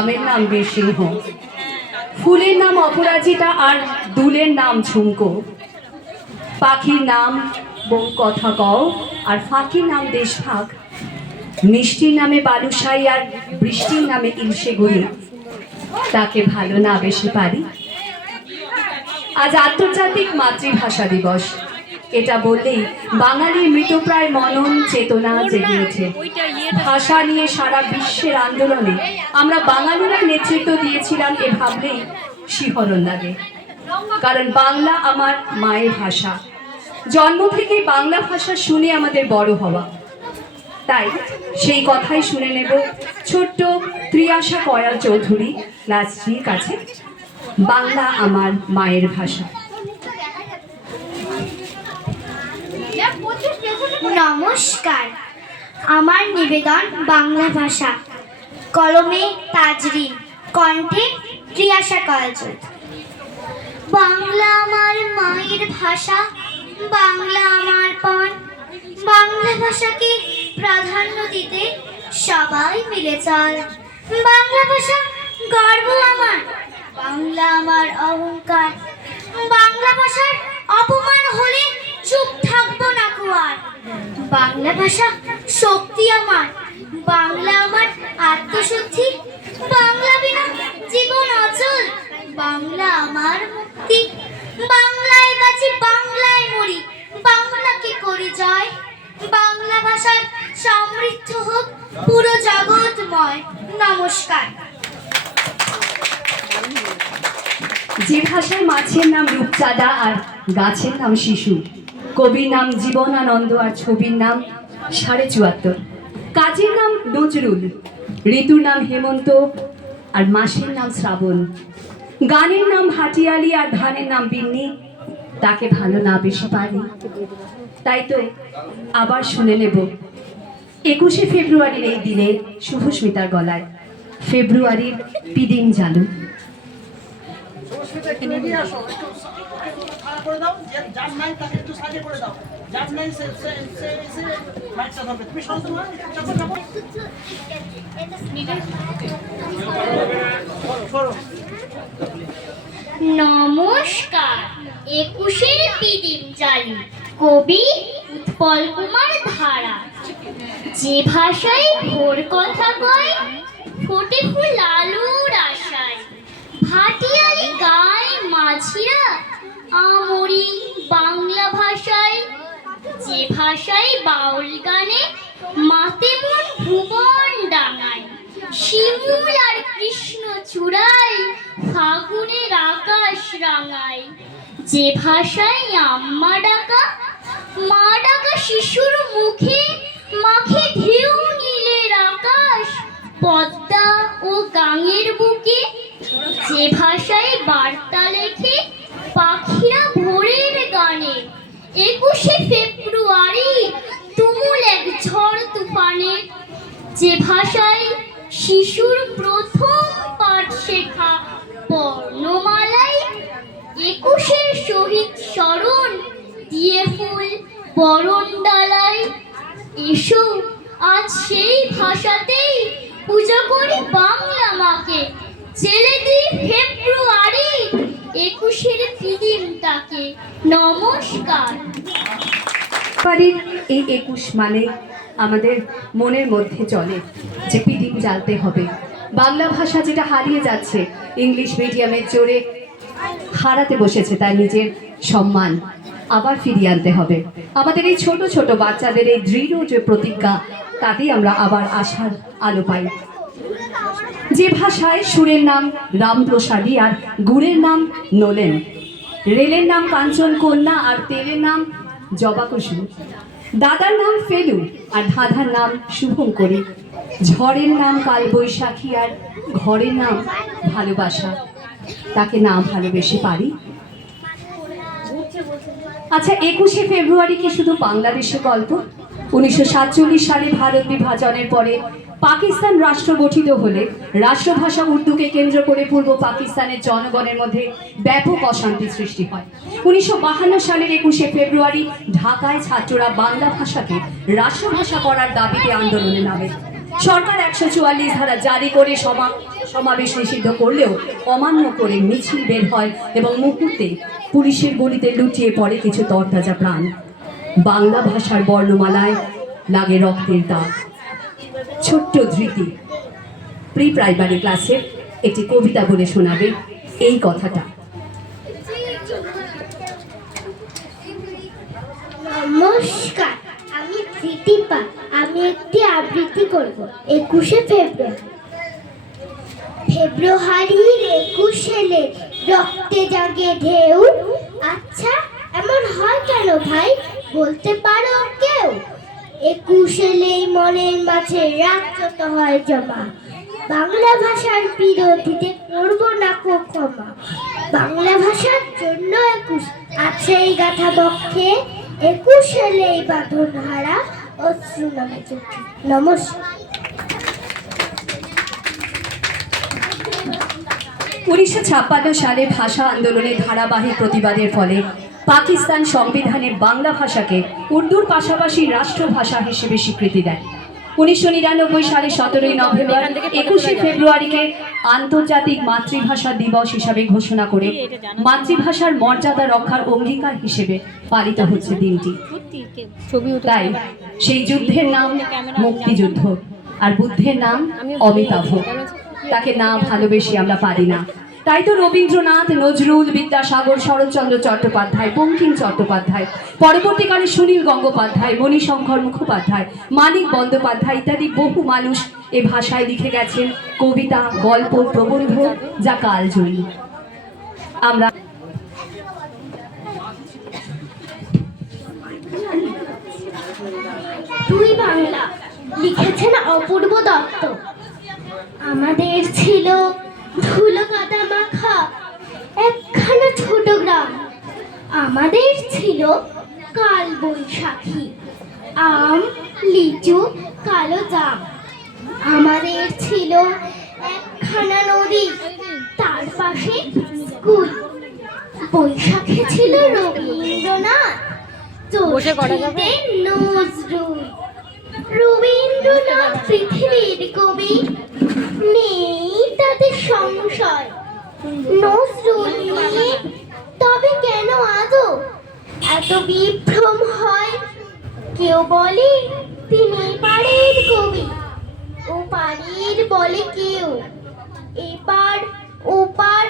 আমের নাম বীরসিংহ, ফুলের নাম অপরাজিতা আর দুলের নাম ঝুমকো, পাখির নাম বউ কথা কও আর ফাঁকির নাম দেশভাগ, মিষ্টির নামে বালুশাই আর বৃষ্টির নামে ইলশে গুড়ি, তাকে ভালো না বেশি পারি। আজ আন্তর্জাতিক মাতৃভাষা দিবস। এটা বললেই বাঙালির মৃতপ্রায় মনন চেতনা জেগে ওঠে। ভাষা নিয়ে সারা বিশ্বের আন্দোলনে আমরা বাঙালিরা নেতৃত্ব দিয়েছিলাম এ ভাবলেই শিহরণ লাগে। কারণ বাংলা আমার মায়ের ভাষা, জন্ম থেকেই বাংলা ভাষা শুনে আমাদের বড় হওয়া। তাই সেই কথাই শুনে নেব ছোট্ট ত্রিয়াশা কয়াল চৌধুরী ক্লাস 3 কাছে, বাংলা আমার মায়ের ভাষা। নমস্কার, আমার নিবেদন বাংলা ভাষা। কলমে তাজরিন, কণ্ঠে ত্রিয়াশা কয়াল চৌধুরী। বাংলা আমার মায়ের ভাষা, বাংলা আমার পণ। বাংলা ভাষাকে প্রাধান্য দিতে সবাই মিলে চল। বাংলা ভাষা গর্ব আমার, বাংলা আমার অহংকার। বাংলা ভাষার অপমান হলে চুপ থাকবো না কুয়ার। বাংলা ভাষা শক্তি আমার, বাংলা আমার আত্মশুদ্ধি। বাংলা বিনা জীবন অচল, বাংলা আমার মুক্তি। বাংলায় বাঁচি, বাংলায় মরি, বাংলাকে করি জয়। বাংলা ভাষার সমৃদ্ধ হোক পুরো জগৎময়। নমস্কার। যে ভাষায় মাছের নাম রূপচাঁদা আর গাছের নাম শিশু, কবির নাম জীবনানন্দ আর ছবির নাম 74.5, কাজের নাম নজরুল, ঋতুর নাম হেমন্ত আর মাসের নাম শ্রাবণ, গানের নাম ভাটিয়ালি আর ধানের নাম বিন্নি, তাকে ভালো না বেশি পারি। তাই তো আবার শুনে নেব 21শে ফেব্রুয়ারির এই দিনে শুভস্মিতার গলায় ফেব্রুয়ারির পিদিম জানু। নমস্কার। 21শে পিদিম জানু, কবি উৎপল কুমার ধারা। যে ভাষায় ভোর কথা কয়, ফোটে ফুল আলোর আশায়। ভাটিয়ালি গায় মাঝিরা, আমরি বাংলা ভাষায়। যে ভাষায় বাউল গানে মাতে মন ভুবন ডাঙায়। শিমুল আর কৃষ্ণ চূড়ায়, ফাগুনের আকাশ রাঙায়। যে ভাষায় আম্মা ডাকা, মা ডাকা শিশুর মুখে মাখে ঢেউ নীলের আকাশ, পদ্মা ও গাঙের বুকে। যে ভাষায় বার্তা লেখে পাখিরা ভোরের গানে। 21শে ফেব্রুয়ারি তুমুল এক ঝড় তুফানে। যে ভাষায় শিশুর প্রথম পাঠ শেখা বর্ণমালায়। 21শে শহীদ স্মরণ দিয়ে ফুল বরণ ডালায়। এসো আজ সেই ভাষাতেই পূজা করি বাংলা মাকে। ছেলে দিই ফেব্রুয়ারি 21শে পিদিমটাকে। নমস্কার। এই 21 মানে আমাদের মনের মধ্যে চলে যে পিদিম জ্বালতে হবে। বাংলা ভাষা যেটা হারিয়ে যাচ্ছে, ইংলিশ মিডিয়ামের জোরে হারাতে বসেছে তার নিজের সম্মান, আবার ফিরিয়ে আনতে হবে। আমাদের এই ছোট ছোট বাচ্চাদের এই দৃঢ় যে প্রতিজ্ঞা, তাতেই আমরা আবার আশার আলো পাই। যে ভাষায় সুরের নাম রামপ্রসাদী আর গুড়ের নাম নোলেন, রেলের নাম কাঞ্চন কন্যা আর তেলের নাম জবা কুসুম, দাদার নাম ফেলু আর ধাঁধার নাম শুভঙ্করী, ঝড়ের নাম কালবৈশাখী আর ঘরের নাম ভালোবাসা, তাকে না ভালোবেসে পারি। আচ্ছা, 21শে ফেব্রুয়ারি কি শুধু বাংলাদেশের গল্প? 1947 সালে ভারত বিভাজনের পরে পাকিস্তান রাষ্ট্র গঠিত হলে রাষ্ট্রভাষা উর্দুকে কেন্দ্র করে পূর্ব পাকিস্তানের জনগণের মধ্যে ব্যাপক অশান্তি সৃষ্টি হয়। 1952 সালের 21শে ফেব্রুয়ারি ঢাকায় ছাত্ররা বাংলা ভাষাকে রাষ্ট্রভাষা করার দাবিতে আন্দোলনে নামে। সরকার 144 ধারা জারি করে সমাবেশ নিষিদ্ধ করলেও অমান্য করে মিছিল বের হয় এবং মুহূর্তে পুলিশের গলিতে লুটিয়ে পড়ে কিছু তরতাজা প্রাণ। বাংলা ভাষার বর্ণমালায় লাগে রক্তের দাগ। ছোট্ট ধৃতি প্রি প্রাইমারি ক্লাসের একটি কবিতা বলে শোনাবে এই কথাটা। নমস্কার, আমি কৃতিপা। আমি একটি আবৃত্তি করব। 21শে ফেব্রুয়ারির 21 এলে রক্তে জাগে ঢেউ। আচ্ছা, এমন হয় কেন ভাই, বলতে পারো কেউ? 21 এলেই মনের মাঝে রাগ যত হয় জমা। বাংলা ভাষার বিরোধীতে করব না কো ক্ষমা। বাংলা ভাষার জন্য 21 আছে এই গাথা বক্ষে। 21 এলেই বাঁধন হারা অশ্রু নামে চোখে। নমস্কার। 1956 সালে ভাষা আন্দোলনের ধারাবাহিক প্রতিবাদের ফলে পাকিস্তান সংবিধানে বাংলা ভাষাকে উর্দুর পাশাপাশি রাষ্ট্রভাষা হিসেবে স্বীকৃতি দেয়। 1999 সালে 17 নভেম্বর 21শে ফেব্রুয়ারিকে আন্তর্জাতিক মাতৃভাষা দিবস হিসাবে ঘোষণা করে মাতৃভাষার মর্যাদা রক্ষার অঙ্গীকার হিসেবে পালিত হচ্ছে দিনটি। তাই সেই যুদ্ধের নাম মুক্তিযুদ্ধ, আর বুদ্ধের নাম অমিতাভ। তাকে না ভালোবেসে আমরা পারি না। তাই তো রবীন্দ্রনাথ, নজরুল, বিদ্যাসাগর, শরৎচন্দ্র চট্টোপাধ্যায়, বঙ্কিম চট্টোপাধ্যায়, পরবর্তীকালে সুনীল গঙ্গোপাধ্যায়, মণিশঙ্কর মুখোপাধ্যায়, মানিক বন্দ্যোপাধ্যায় ইত্যাদি বহু মানুষ এ ভাষায় লিখে গেছেন কবিতা, গল্প, প্রবন্ধ, যা কালজয়ী। আমরা দুই বাংলা লিখেছেন অপূর্ব দত্ত। আমাদের ছিল ধুলো কাদা মাখা একখানা ছোট গ্রাম। আমাদের ছিল কাল বৈশাখী, আম, লিচু, কালো জাম। আমাদের ছিল একখানা নদী, তার পাশে স্কুল। বৈশাখে ছিল রবীন্দ্রনাথ, জ্যৈষ্ঠীতে নজরুল। রবীন্দ্রনাথ পৃথিবীর কবি, নেই তাতে সংশয়। নজরুল নিয়ে তবে কেন আদৌ এত বিভ্রম হয়? কেউ বলে তিনি এপারের কবি, ওপারের বলে কেউ। এপার ওপার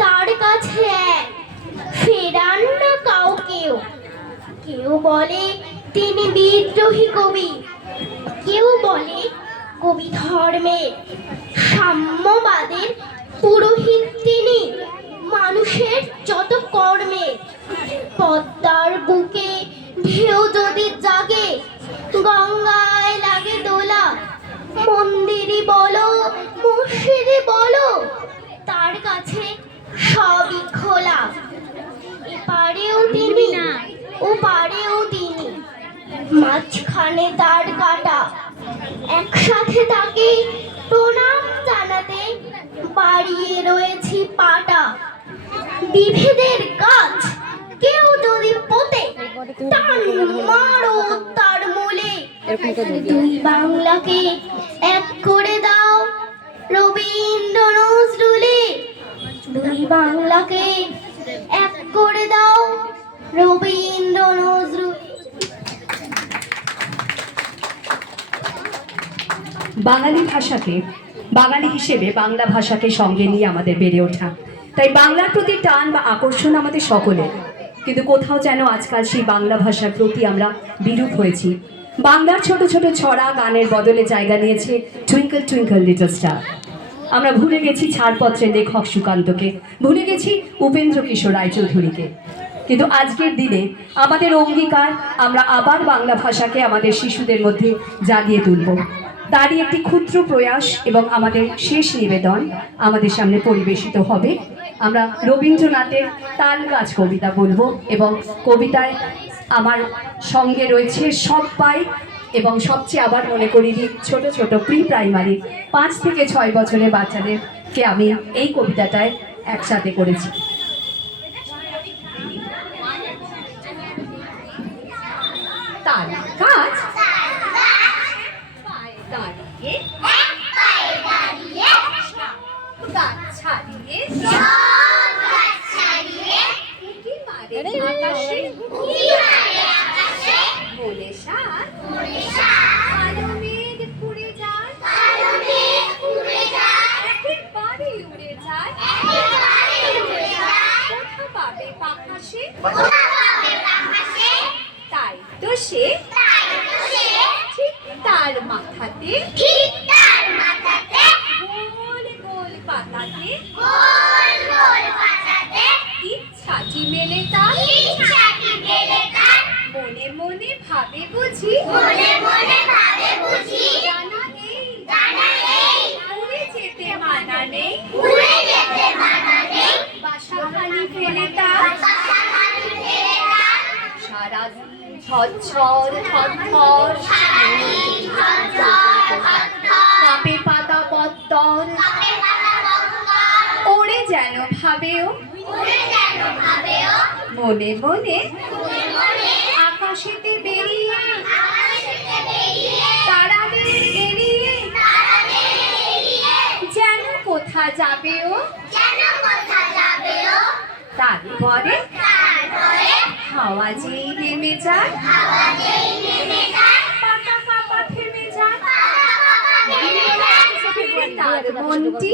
তার কাছে এক, ফেরান না কাউকেও। কেউ বলে তিনি বিদ্রোহী কবি, কেউ বলে কবি ধর্মের, সাম্যবাদের পুরোহিত তিনি, মানুষের যত কর্মে। পদ্মার বুকে ঢেউ যদি জাগে, গঙ্গায় লাগে দোলা। মন্দিরই বলো, মসজিদই বলো, তার কাছে সবই খোলা। এপারেও তিনি, ওপারেও তিনি, মাঝখানে তার কাটা। একসাথে তাকে প্রণাম জানাতে বাড়িয়ে রয়েছি পাটা। বিভেদের গাছ কেউ যদি পোতে, টান মারো তার মূলে। দুই বাংলাকে এক করে দাও রবীন্দ্র নজরুলে। দুই বাংলাকে এক করে দাও রবীন্দ্র নজরুল। বাঙালি ভাষাকে, বাঙালি হিসেবে বাংলা ভাষাকে সঙ্গে নিয়ে আমাদের বেড়ে ওঠা। তাই বাংলার প্রতি টান বা আকর্ষণ আমাদের সকলের। কিন্তু কোথাও যেন আজকাল সেই বাংলা ভাষার প্রতি আমরা বিরূপ হয়েছি। বাংলার ছোট ছোট ছড়া গানের বদলে জায়গা নিয়েছে টুইঙ্কল টুইঙ্কল লিটল স্টার। আমরা ভুলে গেছি ছাড়পত্রের লেখক সুকান্তকে, ভুলে গেছি উপেন্দ্র কিশোর রায়চৌধুরীকে। কিন্তু আজকের দিনে আমাদের অঙ্গীকার, আমরা আবার বাংলা ভাষাকে আমাদের শিশুদের মধ্যে জাগিয়ে তুলব। তারই একটি ক্ষুদ্র প্রয়াস এবং আমাদের শেষ নিবেদন আমাদের সামনে পরিবেশিত হবে। আমরা রবীন্দ্রনাথের তাল গাছ কবিতা বলবো এবং কবিতায় আমার সঙ্গে রয়েছে সবাই, এবং সবচেয়ে আবার মনে করি দিই ছোট ছোট প্রি প্রাইমারি 5 থেকে 6 বছরের বাচ্চাদেরকে আমি এই কবিতাটায় একসাথে করেছি। তাল গাছ তাই তো সে ঠিক তার মাথাতে গোল গোল পাতাতে ইচ্ছাটি মেলে তার মনে মনে ভাবে বুঝি জানা নেই উড়ে যেতে মানা নেই বাসা খালি ফেলে তার সারা ঝরঝর থরথর কাঁপে পাতা পত্তর ওড়ে যেন ভাবেও মনে মনে আকাশেতে বেরিয়ে তারাদের এড়িয়ে যেন কোথা যাবেও তারপরে হাওয়া যেই নেমে যায় পাতা পাতা থেমে যায় তার মনটি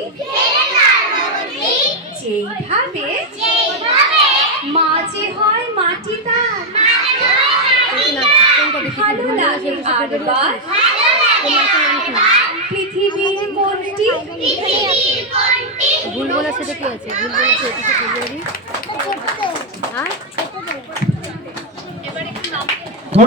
যেইভাবে মাঝে হয় মাটি তার ভালো লাগে আরবার পৃথিবীর মনটি ভুল বলার সাথে কি আছে? ভুল বলার সাথে হ্যাঁ